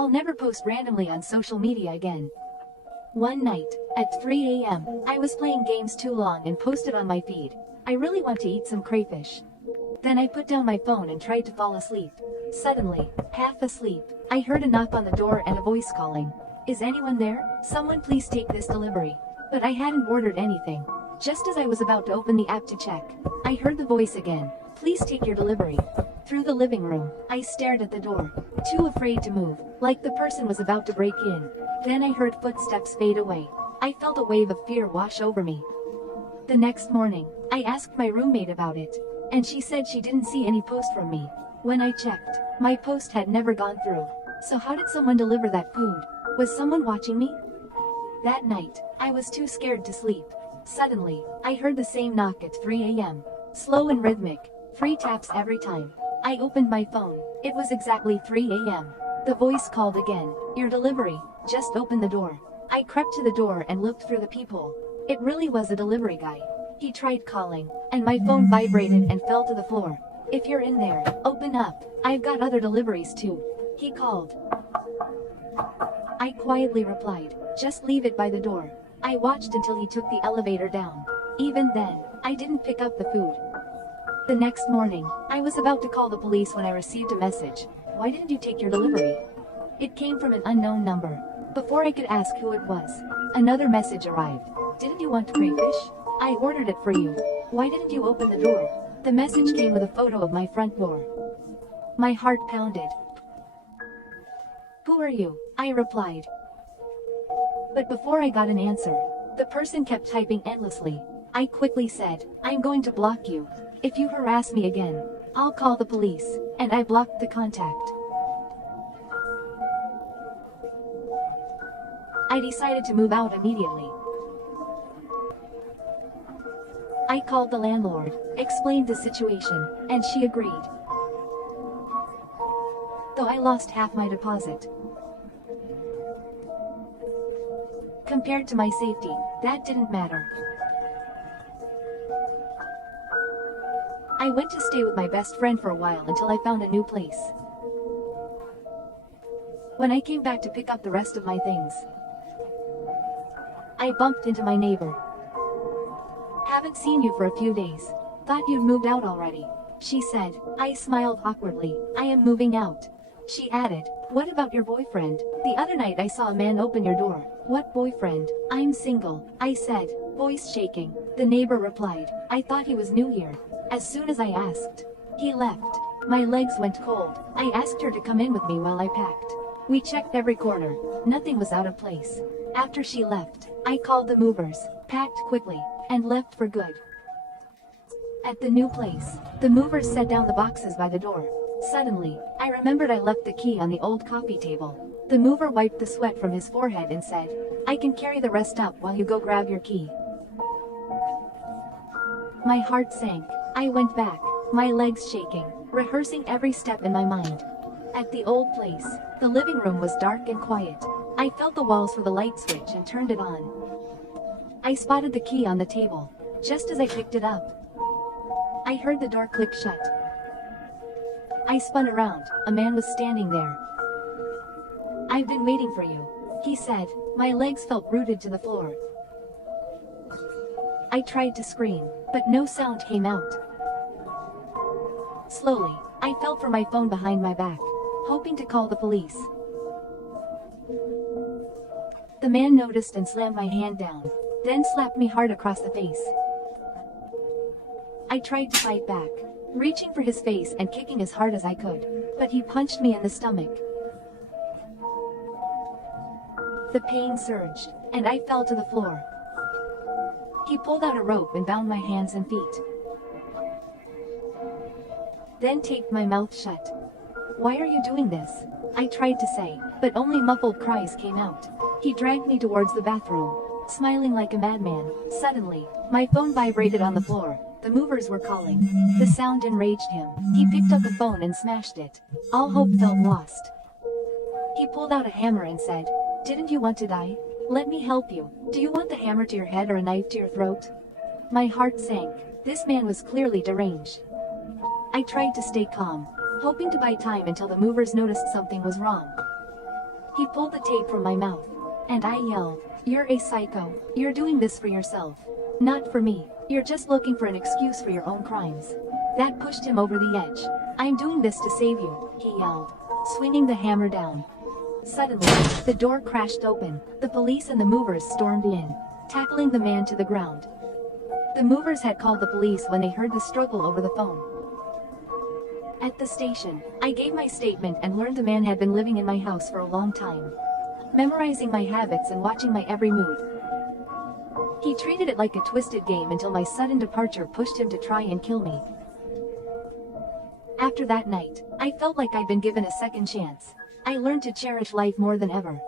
I'll never post randomly on social media again. One night, at 3 a.m., I was playing games too long and posted on my feed, "I really want to eat some crayfish." Then I put down my phone and tried to fall asleep. Suddenly, half asleep, I heard a knock on the door and a voice calling, "Is anyone there? Someone please take this delivery." But I hadn't ordered anything. Just as I was about to open the app to check, I heard the voice again, "Please take your delivery." Through the living room, I stared at the door, too afraid to move, like the person was about to break in. Then I heard footsteps fade away. I felt a wave of fear wash over me. The next morning, I asked my roommate about it, and she said she didn't see any post from me. When I checked, my post had never gone through. So how did someone deliver that food? Was someone watching me? That night, I was too scared to sleep. Suddenly, I heard the same knock at 3 a.m. Slow and rhythmic, 3 taps every time. I opened my phone. It was exactly 3 a.m. The voice called again, "Your delivery, just open the door." I crept to the door and looked through the peephole. It really was a delivery guy. He tried calling, and my phone vibrated and fell to the floor. "If you're in there, open up. I've got other deliveries too." He called. I quietly replied, "Just leave it by the door." I watched until he took the elevator down. Even then, I didn't pick up the food. The next morning, I was about to call the police when I received a message. "Why didn't you take your delivery?" It came from an unknown number. Before I could ask who it was, another message arrived. "Didn't you want crayfish? I ordered it for you. Why didn't you open the door?" The message came with a photo of my front door. My heart pounded. "Who are you?" I replied. But before I got an answer, the person kept typing endlessly. I quickly said, "I'm going to block you. If you harass me again, I'll call the police," and I blocked the contact. I decided to move out immediately. I called the landlord, explained the situation, and she agreed. Though I lost half my deposit. Compared to my safety, that didn't matter. I went to stay with my best friend for a while until I found a new place. When I came back to pick up the rest of my things, I bumped into my neighbor. "Haven't seen you for a few days. Thought you'd moved out already," she said. I smiled awkwardly. "I am moving out." She added, "What about your boyfriend? The other night I saw a man open your door." "What boyfriend? I'm single," I said, voice shaking. The neighbor replied, "I thought he was new here." As soon as I asked, he left. My legs went cold. I asked her to come in with me while I packed. We checked every corner. Nothing was out of place. After she left, I called the movers, packed quickly, and left for good. At the new place, the movers set down the boxes by the door. Suddenly, I remembered I left the key on the old coffee table. The mover wiped the sweat from his forehead and said, "I can carry the rest up while you go grab your key." My heart sank. I went back, my legs shaking, rehearsing every step in my mind. At the old place, the living room was dark and quiet. I felt the walls for the light switch and turned it on. I spotted the key on the table. Just as I picked it up, I heard the door click shut. I spun around. A man was standing there. "I've been waiting for you," he said. My legs felt rooted to the floor. I tried to scream, but no sound came out. Slowly, I felt for my phone behind my back, hoping to call the police. The man noticed and slammed my hand down, then slapped me hard across the face. I tried to fight back, reaching for his face and kicking as hard as I could, but he punched me in the stomach. The pain surged, and I fell to the floor. He pulled out a rope and bound my hands and feet. Then taped my mouth shut. "Why are you doing this?" I tried to say, but only muffled cries came out. He dragged me towards the bathroom, smiling like a madman. Suddenly, my phone vibrated on the floor. The movers were calling. The sound enraged him. He picked up the phone and smashed it. All hope felt lost. He pulled out a hammer and said, "Didn't you want to die? Let me help you. Do you want the hammer to your head or a knife to your throat?" My heart sank. This man was clearly deranged. I tried to stay calm, hoping to buy time until the movers noticed something was wrong. He pulled the tape from my mouth. And I yelled, "You're a psycho. You're doing this for yourself. Not for me. You're just looking for an excuse for your own crimes." That pushed him over the edge. "I'm doing this to save you," he yelled, swinging the hammer down. Suddenly, the door crashed open. The police and the movers stormed in, tackling the man to the ground. The movers had called the police when they heard the struggle over the phone. At the station, I gave my statement and learned the man had been living in my house for a long time, memorizing my habits and watching my every move. He treated it like a twisted game until my sudden departure pushed him to try and kill me. After that night, I felt like I'd been given a second chance. I learned to cherish life more than ever.